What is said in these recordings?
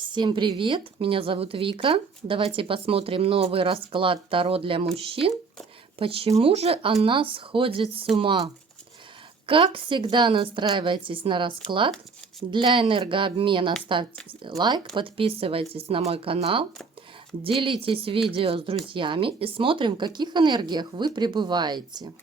Всем привет! Меня зовут Вика. Давайте посмотрим новый расклад Таро для мужчин. Почему же она сходит с ума? Как всегда, настраивайтесь на расклад. Для энергообмена ставьте лайк, подписывайтесь на мой канал, делитесь видео с друзьями и смотрим, в каких энергиях вы пребываете.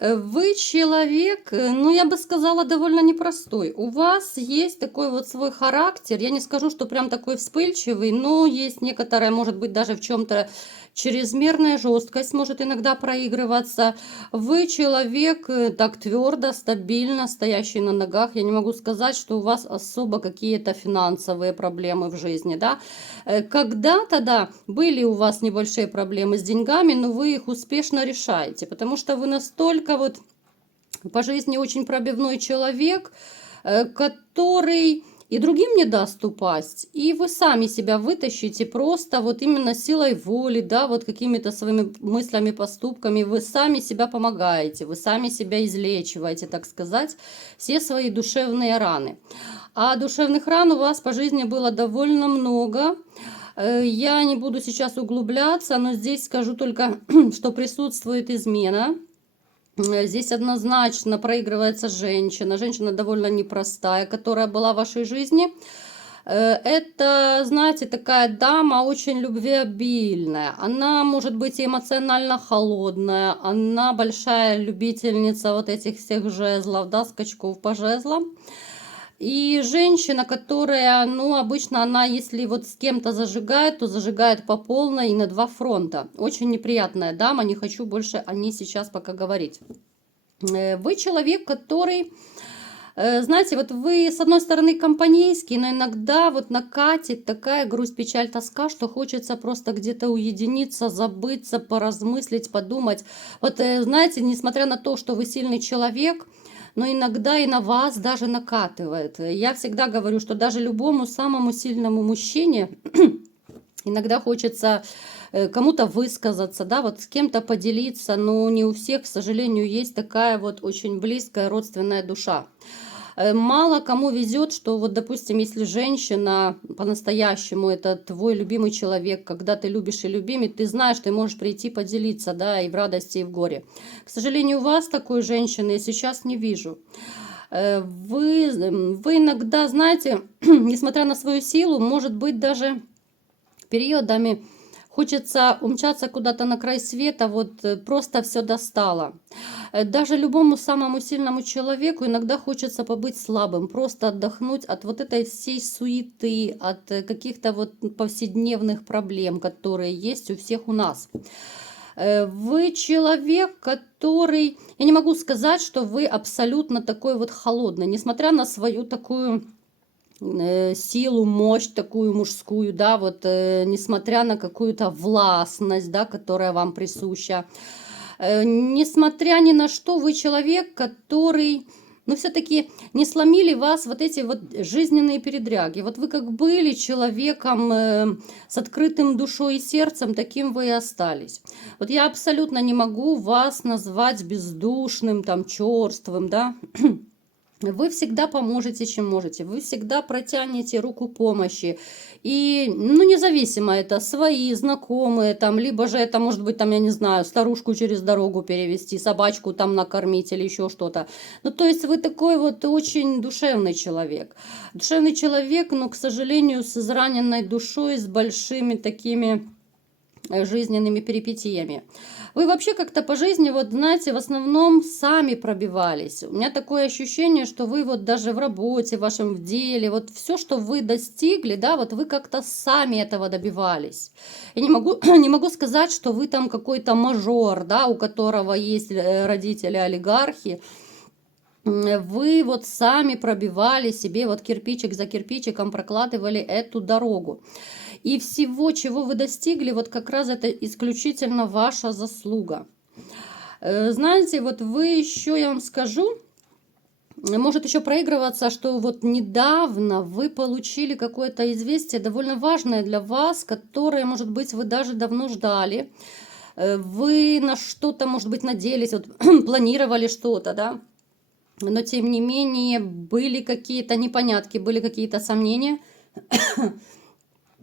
Вы человек, ну я бы сказала, довольно непростой. У вас есть такой вот свой характер. Я не скажу, что прям такой вспыльчивый, но есть некоторая, может быть, даже в чем-то чрезмерная жесткость может иногда проигрываться. Вы человек так твердо, стабильно стоящий на ногах. Я не могу сказать, что у вас особо какие-то финансовые проблемы в жизни, да. Когда-то, да, были у вас небольшие проблемы с деньгами, но вы их успешно решаете, потому что вы настолько вот по жизни очень пробивной человек, который и другим не даст упасть, и вы сами себя вытащите просто вот именно силой воли, да, вот какими-то своими мыслями, поступками, вы сами себя помогаете, вы сами себя излечиваете, так сказать, все свои душевные раны. А душевных ран у вас по жизни было довольно много. Я не буду сейчас углубляться, но здесь скажу только, что присутствует измена. Здесь однозначно проигрывается женщина. Женщина довольно непростая, которая была в вашей жизни. Это, знаете, такая дама очень любвеобильная. Она может быть эмоционально холодная. Она большая любительница вот этих всех жезлов, да, скачков по жезлам. И женщина, которая, ну, обычно она, если вот с кем-то зажигает, то зажигает по полной и на два фронта. Очень неприятная дама, не хочу больше о ней сейчас пока говорить. Вы человек, который, знаете, вот вы с одной стороны компанейский, но иногда вот накатит такая грусть, печаль, тоска, что хочется просто где-то уединиться, забыться, поразмыслить, подумать. Вот, знаете, несмотря на то, что вы сильный человек, но иногда и на вас даже накатывает. Я всегда говорю, что даже любому самому сильному мужчине иногда хочется кому-то высказаться, да, вот с кем-то поделиться, но не у всех, к сожалению, есть такая вот очень близкая родственная душа. Мало кому везет, что вот, допустим, если женщина по-настоящему это твой любимый человек, когда ты любишь и любимый, ты знаешь, ты можешь прийти поделиться, да, и в радости, и в горе. К сожалению, у вас такой женщины я сейчас не вижу. Вы иногда, знаете, несмотря на свою силу, может быть, даже периодами хочется умчаться куда-то на край света, вот просто все достало. Даже любому самому сильному человеку иногда хочется побыть слабым, просто отдохнуть от вот этой всей суеты, от каких-то вот повседневных проблем, которые есть у всех у нас. Вы человек, который... Я не могу сказать, что вы абсолютно такой вот холодный, несмотря на свою такую силу, мощь такую мужскую, да, вот несмотря на какую-то властность, да, которая вам присуща. Несмотря ни на что, вы человек, который, ну, все-таки не сломили вас вот эти вот жизненные передряги. Вот вы как были человеком с открытым душой и сердцем, таким вы и остались. Вот я абсолютно не могу вас назвать бездушным, там, черствым, да. Вы всегда поможете, чем можете. Вы всегда протянете руку помощи. И, ну, независимо, это свои, знакомые, там, либо же это, может быть, там, я не знаю, старушку через дорогу перевести, собачку там накормить или еще что-то. Ну, то есть вы такой вот очень душевный человек. Душевный человек, но, к сожалению, с израненной душой, с большими такими жизненными перипетиями. Вы вообще как-то по жизни, вот знаете, в основном сами пробивались. У меня такое ощущение, что вы вот даже в работе, в вашем в деле, вот все, что вы достигли, да, вот вы как-то сами этого добивались. Я не могу сказать, что вы там какой-то мажор, да, у которого есть родители олигархи. Вы вот сами пробивали себе, вот кирпичик за кирпичиком прокладывали эту дорогу. И всего, чего вы достигли, вот как раз это исключительно ваша заслуга. Знаете, вот вы еще, я вам скажу, Может еще проигрываться, что вот недавно вы получили какое-то известие довольно важное для вас, которое, может быть, вы даже давно ждали. Вы на что-то, может быть, надеялись, вот, планировали что-то, да? Но, тем не менее, были какие-то непонятки, были какие-то сомнения.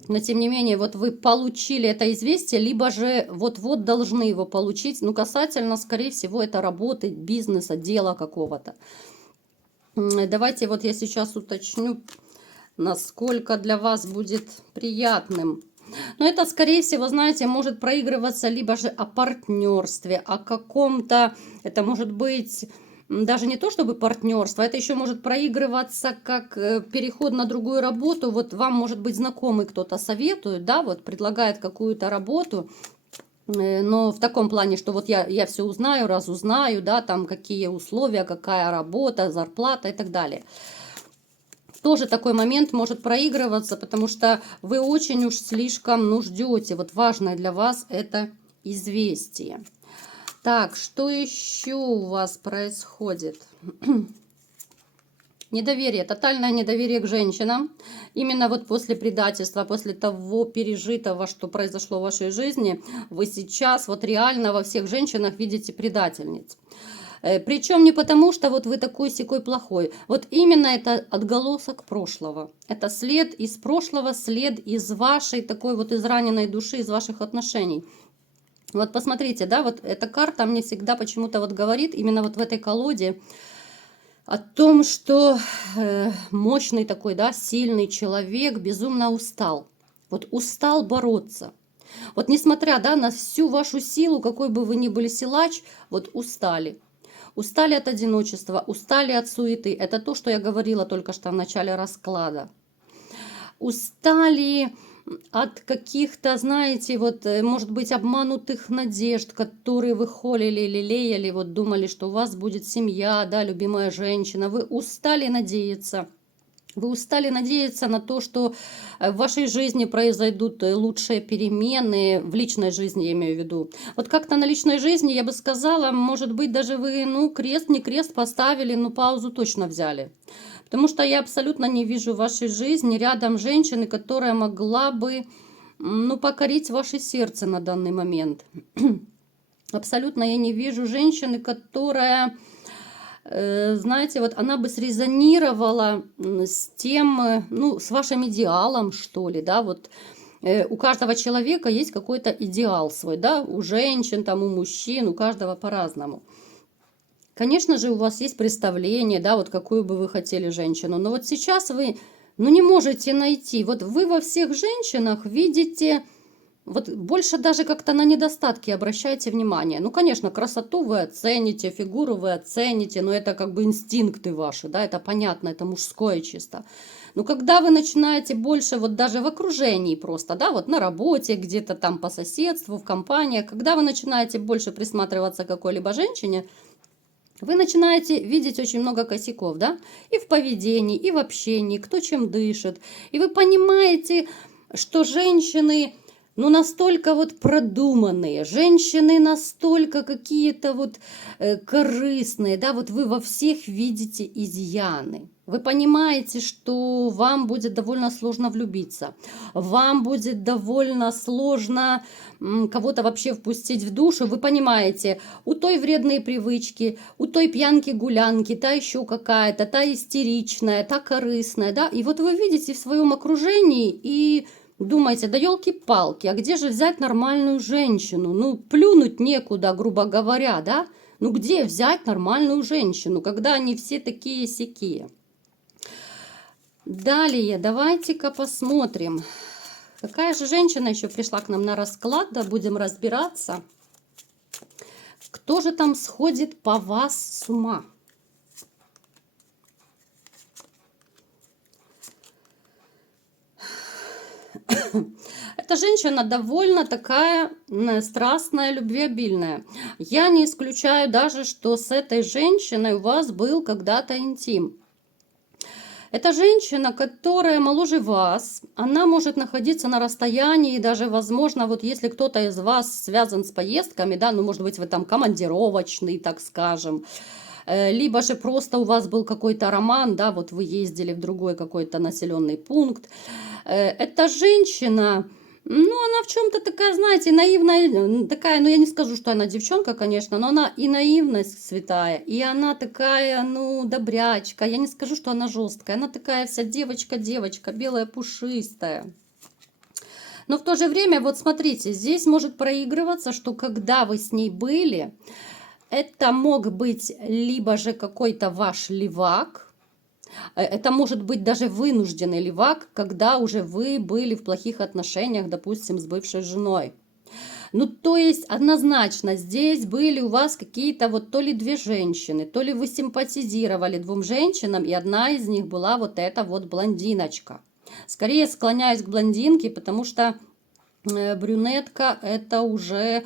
Но, тем не менее, вот вы получили это известие, либо же вот-вот должны его получить. Ну, касательно, скорее всего, это работы, бизнеса, дела какого-то. Давайте вот я сейчас уточню, насколько для вас будет приятным. Но это, скорее всего, знаете, может проигрываться либо же о партнерстве, о каком-то, это может быть даже не то чтобы партнерство, это еще может проигрываться как переход на другую работу. Вот вам, может быть, знакомый кто-то советует, да, вот предлагает какую-то работу, но в таком плане, что вот я все узнаю, разузнаю, да, там какие условия, какая работа, зарплата и так далее. Тоже такой момент может проигрываться, потому что вы очень уж слишком, ну, ждете. Вот важное для вас это известие. Так, что еще у вас происходит? Недоверие, тотальное недоверие к женщинам. Именно вот после предательства, после того пережитого, что произошло в вашей жизни, вы сейчас вот реально во всех женщинах видите предательниц. Причем не потому, что вот вы такой-сякой плохой. Вот именно это отголосок прошлого. Это след из прошлого, след из вашей такой вот израненной души, из ваших отношений. Вот посмотрите, да, вот эта карта мне всегда почему-то вот говорит, именно вот в этой колоде, о том, что мощный такой, да, сильный человек безумно устал. Вот устал бороться. Вот несмотря, да, на всю вашу силу, какой бы вы ни были силач, вот устали. Устали от одиночества, устали от суеты. Это то, что я говорила только что в начале расклада. Устали от каких-то, знаете, вот, может быть, обманутых надежд, которые вы холили, лелеяли, вот думали, что у вас будет семья, да, любимая женщина. Вы устали надеяться. Вы устали надеяться на то, что в вашей жизни произойдут лучшие перемены, в личной жизни я имею в виду. Вот как-то на личной жизни, я бы сказала, может быть, даже вы, ну, крест, не крест поставили, но паузу точно взяли. Потому что я абсолютно не вижу в вашей жизни рядом женщины, которая могла бы, ну, покорить ваше сердце на данный момент. Абсолютно я не вижу женщины, которая... знаете, вот она бы срезонировала с тем, ну, с вашим идеалом, что ли, да, вот у каждого человека есть какой-то идеал свой, да, у женщин, там, у мужчин, у каждого по-разному. Конечно же, у вас есть представление, да, вот какую бы вы хотели женщину, но вот сейчас вы, ну, не можете найти, вот вы во всех женщинах видите... Вот больше даже как-то на недостатки обращайте внимание. Ну, конечно, красоту вы оцените, фигуру вы оцените, но это как бы инстинкты ваши, да, это понятно, это мужское чисто. Но когда вы начинаете больше, вот даже в окружении просто, да, вот на работе, где-то там по соседству, в компаниях, когда вы начинаете больше присматриваться к какой-либо женщине, вы начинаете видеть очень много косяков, да, и в поведении, и в общении, кто чем дышит. И вы понимаете, что женщины... Ну, настолько вот продуманные, женщины настолько какие-то вот корыстные, да, вот вы во всех видите изъяны. Вы понимаете, что вам будет довольно сложно влюбиться, вам будет довольно сложно кого-то вообще впустить в душу. Вы понимаете, у той вредные привычки, у той пьянки-гулянки, та еще какая-то, та истеричная, та корыстная, да, и вот вы видите в своем окружении и... Думаете, да елки-палки, а где же взять нормальную женщину? Ну, плюнуть некуда, грубо говоря, да? Ну, где взять нормальную женщину, когда они все такие-сякие? Далее, давайте-ка посмотрим. Какая же женщина еще пришла к нам на расклад, да, будем разбираться. Кто же там сходит по вас с ума? Эта женщина довольно такая страстная, любвеобильная. Я не исключаю даже, что с этой женщиной у вас был когда-то интим. Это женщина, которая моложе вас, она может находиться на расстоянии, даже, возможно, вот если кто-то из вас связан с поездками, да, ну, может быть, вы там командировочный, так скажем, либо же просто у вас был какой-то роман, да, вот вы ездили в другой какой-то населенный пункт. Эта женщина, ну, она в чем-то такая, знаете, наивная, такая, ну, я не скажу, что она девчонка, конечно, но она и наивность святая, и она такая, ну, добрячка. Я не скажу, что она жесткая, она такая вся девочка-девочка, белая, пушистая. Но в то же время, вот смотрите, здесь может проигрываться, что когда вы с ней были, это мог быть либо же какой-то ваш левак, это может быть даже вынужденный левак, когда уже вы были в плохих отношениях, допустим, с бывшей женой. Ну, то есть, однозначно, здесь были у вас какие-то вот то ли две женщины, то ли вы симпатизировали двум женщинам, и одна из них была вот эта вот блондиночка. Скорее склоняюсь к блондинке, потому что брюнетка это уже,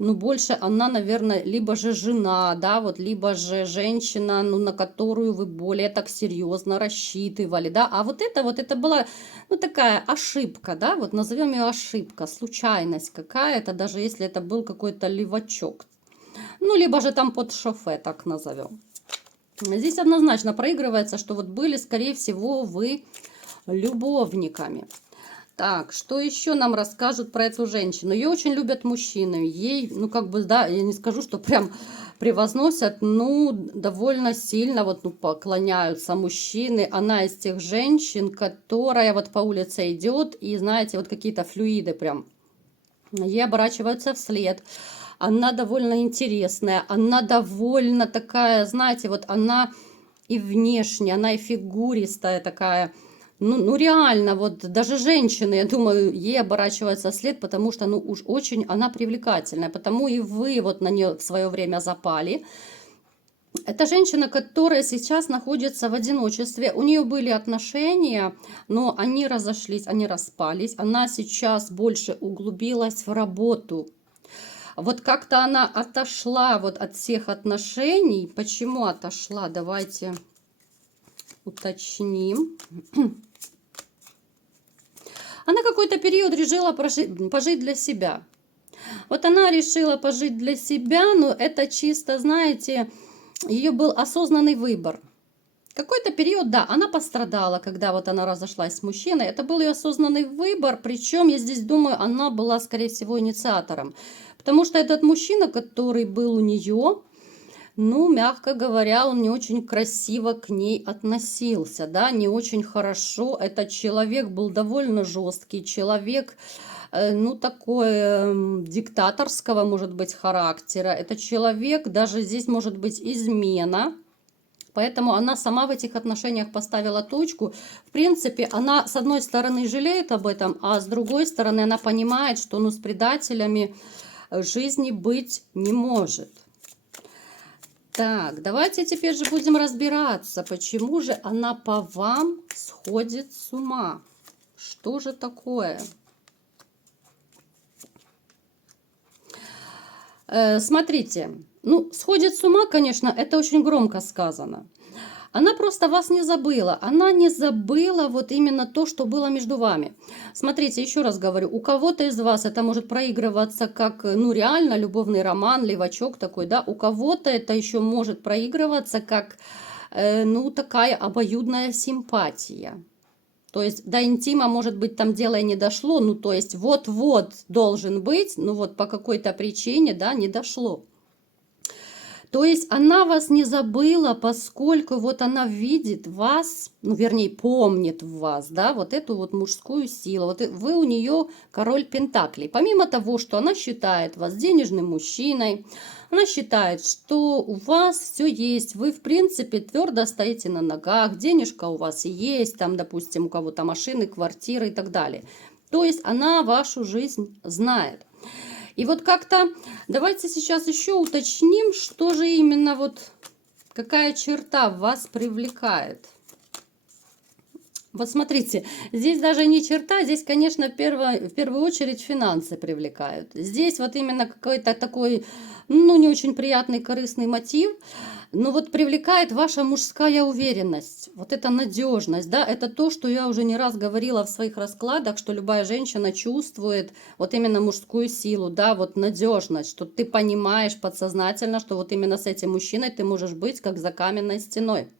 ну, больше она, наверное, либо же жена, да, вот, либо же женщина, ну, на которую вы более так серьезно рассчитывали, да, а вот это была, ну, такая ошибка, да, вот назовем ее ошибка, случайность какая-то, даже если это был какой-то левачок, ну, либо же там под шофе, так назовем. Здесь однозначно проигрывается, что вот были, скорее всего, вы любовниками. Так, что еще нам расскажут про эту женщину? Ее очень любят мужчины. Ей, ну, как бы, да, я не скажу, что прям превозносят, ну, довольно сильно вот, ну, поклоняются мужчины. Она из тех женщин, которая вот по улице идет, и, знаете, вот какие-то флюиды прям ей оборачиваются вслед. Она довольно интересная, она довольно такая, знаете, вот она и внешне, она и фигуристая такая. Ну реально, вот даже женщины, я думаю, ей оборачиваются вслед, потому что, ну, уж очень она привлекательная. Потому и вы вот на нее в свое время запали. Это женщина, которая сейчас находится в одиночестве. У нее были отношения, но они разошлись, они распались. Она сейчас больше углубилась в работу. Вот как-то она отошла вот от всех отношений. Почему отошла? Давайте уточним. Она какой-то период решила пожить для себя. Вот она решила пожить для себя, но это чисто, знаете, ее был осознанный выбор. Какой-то период, да, она пострадала, когда вот она разошлась с мужчиной. Это был ее осознанный выбор, причем, я здесь думаю, она была, скорее всего, инициатором. Потому что этот мужчина, который был у нее, ну, мягко говоря, он не очень красиво к ней относился, да, не очень хорошо. Этот человек был довольно жесткий, человек, ну, такой диктаторского, может быть, характера. Это человек, даже здесь может быть измена. Поэтому она сама в этих отношениях поставила точку. В принципе, она с одной стороны жалеет об этом, а с другой стороны она понимает, что, ну, с предателями жизни быть не может. Так, давайте теперь же будем разбираться, почему же она по вам сходит с ума. Что же такое? Смотрите, ну, сходит с ума, конечно, это очень громко сказано. Она просто вас не забыла. Она не забыла вот именно то, что было между вами. Смотрите, еще раз говорю, у кого-то из вас это может проигрываться как, ну, реально любовный роман, левачок такой, да. У кого-то это еще может проигрываться как, ну, такая обоюдная симпатия. То есть до интима, может быть, там дело и не дошло, ну, то есть вот-вот должен быть, ну, вот по какой-то причине, да, не дошло. То есть она вас не забыла, поскольку вот она видит вас, ну, вернее, помнит в вас, да, вот эту вот мужскую силу. Вот вы у нее король пентаклей. Помимо того, что она считает вас денежным мужчиной, она считает, что у вас все есть, вы, в принципе, твердо стоите на ногах, денежка у вас есть, там, допустим, у кого-то машины, квартиры и так далее. То есть она вашу жизнь знает. И вот как-то давайте сейчас еще уточним, что же именно вот, какая черта вас привлекает. Вот смотрите, здесь даже не черта, здесь, конечно, в первую очередь финансы привлекают. Здесь вот именно какой-то такой, ну, не очень приятный корыстный мотив. Но вот привлекает ваша мужская уверенность, вот эта надежность, да, это то, что я уже не раз говорила в своих раскладах, что любая женщина чувствует вот именно мужскую силу, да, вот надежность, что ты понимаешь подсознательно, что вот именно с этим мужчиной ты можешь быть как за каменной стеной.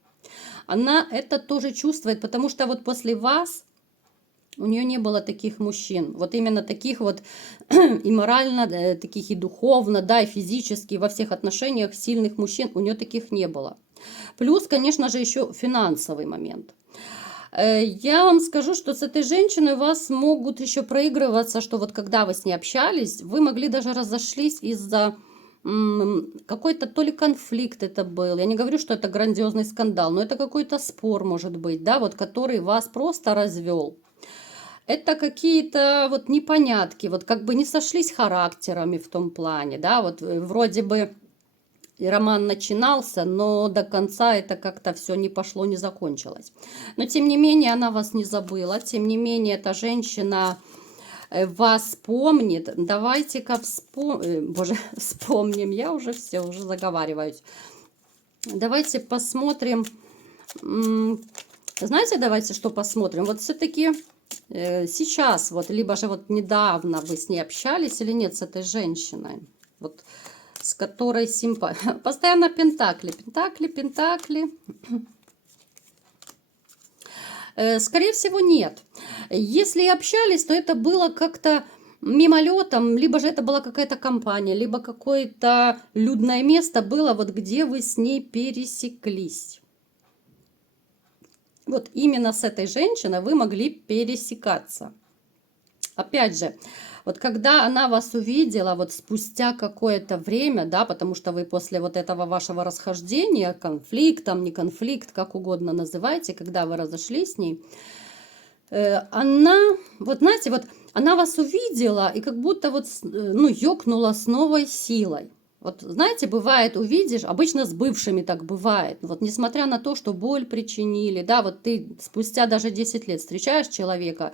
Она это тоже чувствует, потому что вот после вас у нее не было таких мужчин, вот именно таких вот и морально, таких и духовно, да, и физически, во всех отношениях сильных мужчин у нее таких не было. Плюс, конечно же, еще финансовый момент. Я вам скажу, что с этой женщиной у вас могут еще проигрываться, что вот когда вы с ней общались, вы могли даже разошлись из-за какой-то то ли конфликт это был. Я не говорю, что это грандиозный скандал, но это какой-то спор может быть, да, вот который вас просто развел. Это какие-то вот непонятки, вот как бы не сошлись характерами в том плане, да, вот вроде бы и роман начинался, но до конца это как-то все не пошло, не закончилось. Но тем не менее она вас не забыла, тем не менее эта женщина вас помнит. Давайте-ка Боже, вспомним, я уже все, уже заговариваюсь. Давайте посмотрим, знаете, давайте что посмотрим, вот все-таки сейчас, вот, либо же вот недавно вы с ней общались или нет, с этой женщиной, вот, с которой симпатия. Постоянно пентакли, пентакли, пентакли. Скорее всего, нет. Если и общались, то это было как-то мимолетом, либо же это была какая-то компания, либо какое-то людное место было, вот где вы с ней пересеклись. Вот именно с этой женщиной вы могли пересекаться. Опять же, вот когда она вас увидела, вот спустя какое-то время, да, потому что вы после вот этого вашего расхождения, конфликтом, не конфликт, как угодно называйте, когда вы разошлись с ней, она, вот знаете, вот она вас увидела и как будто вот, ну, ёкнула с новой силой. Вот знаете, бывает, увидишь, обычно с бывшими так бывает, вот несмотря на то, что боль причинили, да, вот ты спустя даже 10 лет встречаешь человека,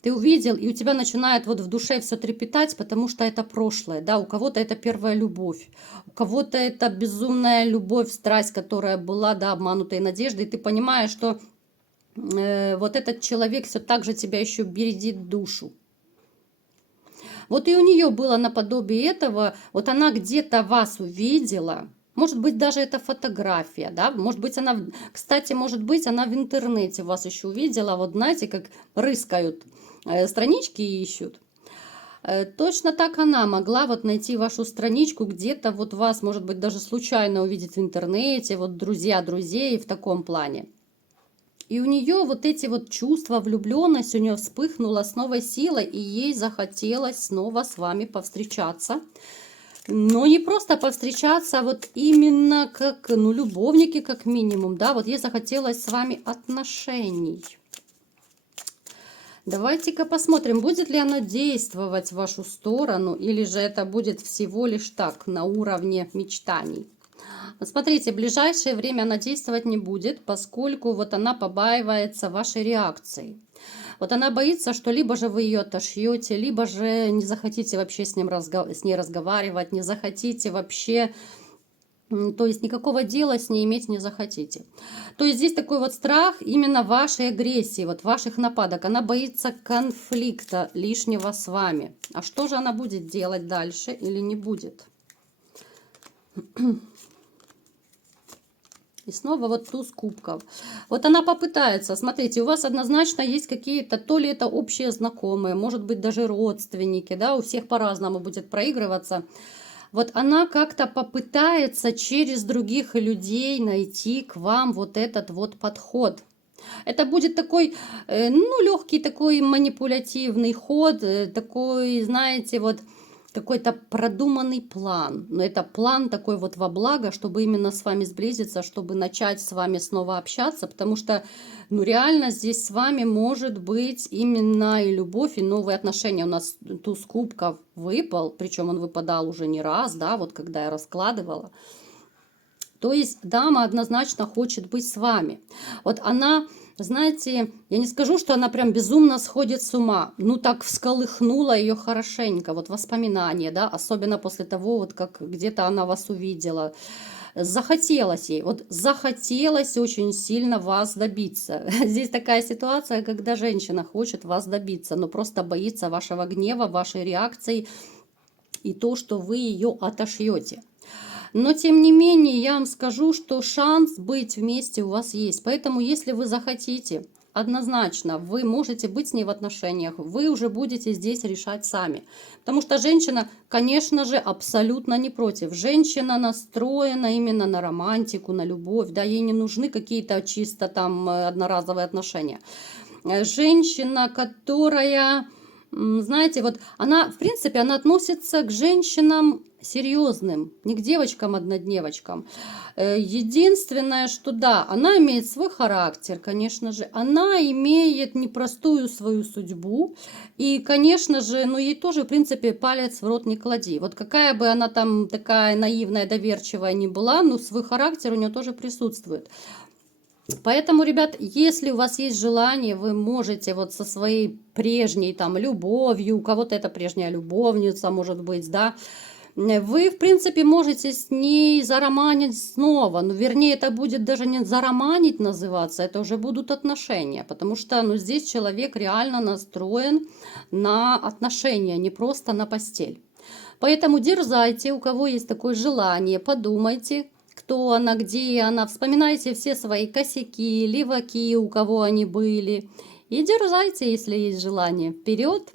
ты увидел, и у тебя начинает вот в душе все трепетать, потому что это прошлое, да, у кого-то это первая любовь, у кого-то это безумная любовь, страсть, которая была, да, обманутой надеждой, и ты понимаешь, что вот этот человек все так же тебя еще бередит душу. Вот и у нее было наподобие этого, вот она где-то вас увидела, может быть, даже это фотография, да, может быть, она, кстати, может быть, она в интернете вас еще увидела, вот знаете, как рыскают, странички ищут. Точно так она могла вот найти вашу страничку, где-то вот вас, может быть, даже случайно увидеть в интернете, вот друзья друзей в таком плане. И у нее вот эти вот чувства, влюбленность у нее вспыхнула с новой силой, и ей захотелось снова с вами повстречаться. Но не просто повстречаться, а вот именно как, ну, любовники как минимум, да, вот ей захотелось с вами отношений. Давайте-ка посмотрим, будет ли она действовать в вашу сторону, или же это будет всего лишь так, на уровне мечтаний. Смотрите, в ближайшее время она действовать не будет, поскольку вот она побаивается вашей реакции. Вот она боится, что либо же вы ее отошьете, либо же не захотите вообще с ней разговаривать, не захотите вообще, то есть никакого дела с ней иметь не захотите. То есть здесь такой вот страх именно вашей агрессии, вот ваших нападок. Она боится конфликта лишнего с вами. А что же она будет делать дальше или не будет? И снова вот туз кубков. Вот она попытается, смотрите, у вас однозначно есть какие-то, то ли это общие знакомые, может быть даже родственники, да, у всех по-разному будет проигрываться. Вот она как-то попытается через других людей найти к вам вот этот вот подход. Это будет такой, ну, легкий такой манипулятивный ход, такой, знаете, вот какой-то продуманный план. Но это план такой вот во благо, чтобы именно с вами сблизиться, чтобы начать с вами снова общаться, потому что, ну, реально здесь с вами может быть именно и любовь, и новые отношения. У нас туз кубков выпал, причем он выпадал уже не раз, да, вот когда я раскладывала. То есть дама однозначно хочет быть с вами. Вот она, знаете, я не скажу, что она прям безумно сходит с ума. Ну, так всколыхнула ее хорошенько. Вот воспоминания, да, особенно после того, вот как где-то она вас увидела. захотелось ей, вот захотелось очень сильно вас добиться. Здесь такая ситуация, когда женщина хочет вас добиться, но просто боится вашего гнева, вашей реакции и то, что вы ее отошьете. Но, тем не менее, я вам скажу, что шанс быть вместе у вас есть. Поэтому, если вы захотите, однозначно, вы можете быть с ней в отношениях, вы уже будете здесь решать сами. Потому что женщина, конечно же, абсолютно не против. Женщина настроена именно на романтику, на любовь, да, ей не нужны какие-то чисто там одноразовые отношения. Женщина, которая, знаете, вот она, в принципе, она относится к женщинам серьезным, не к девочкам-однодневочкам. Единственное, что да, она имеет свой характер, конечно же, она имеет непростую свою судьбу, и, конечно же, ну ей тоже, в принципе, палец в рот не клади. Вот какая бы она там такая наивная, доверчивая ни была, но свой характер у нее тоже присутствует. Поэтому, ребят, если у вас есть желание, вы можете вот со своей прежней там любовью, у кого-то это прежняя любовница, может быть, да, вы, в принципе, можете с ней зароманить снова. Ну, вернее, это будет даже не зароманить называться, это уже будут отношения. Потому что, ну, здесь человек реально настроен на отношения, не просто на постель. Поэтому дерзайте, у кого есть такое желание, подумайте, кто она, где она, вспоминайте все свои косяки, леваки, у кого они были. И дерзайте, если есть желание, вперед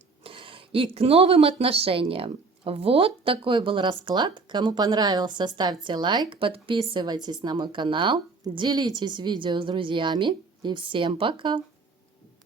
и к новым отношениям. Вот такой был расклад. Кому понравился, ставьте лайк, подписывайтесь на мой канал, делитесь видео с друзьями и всем пока!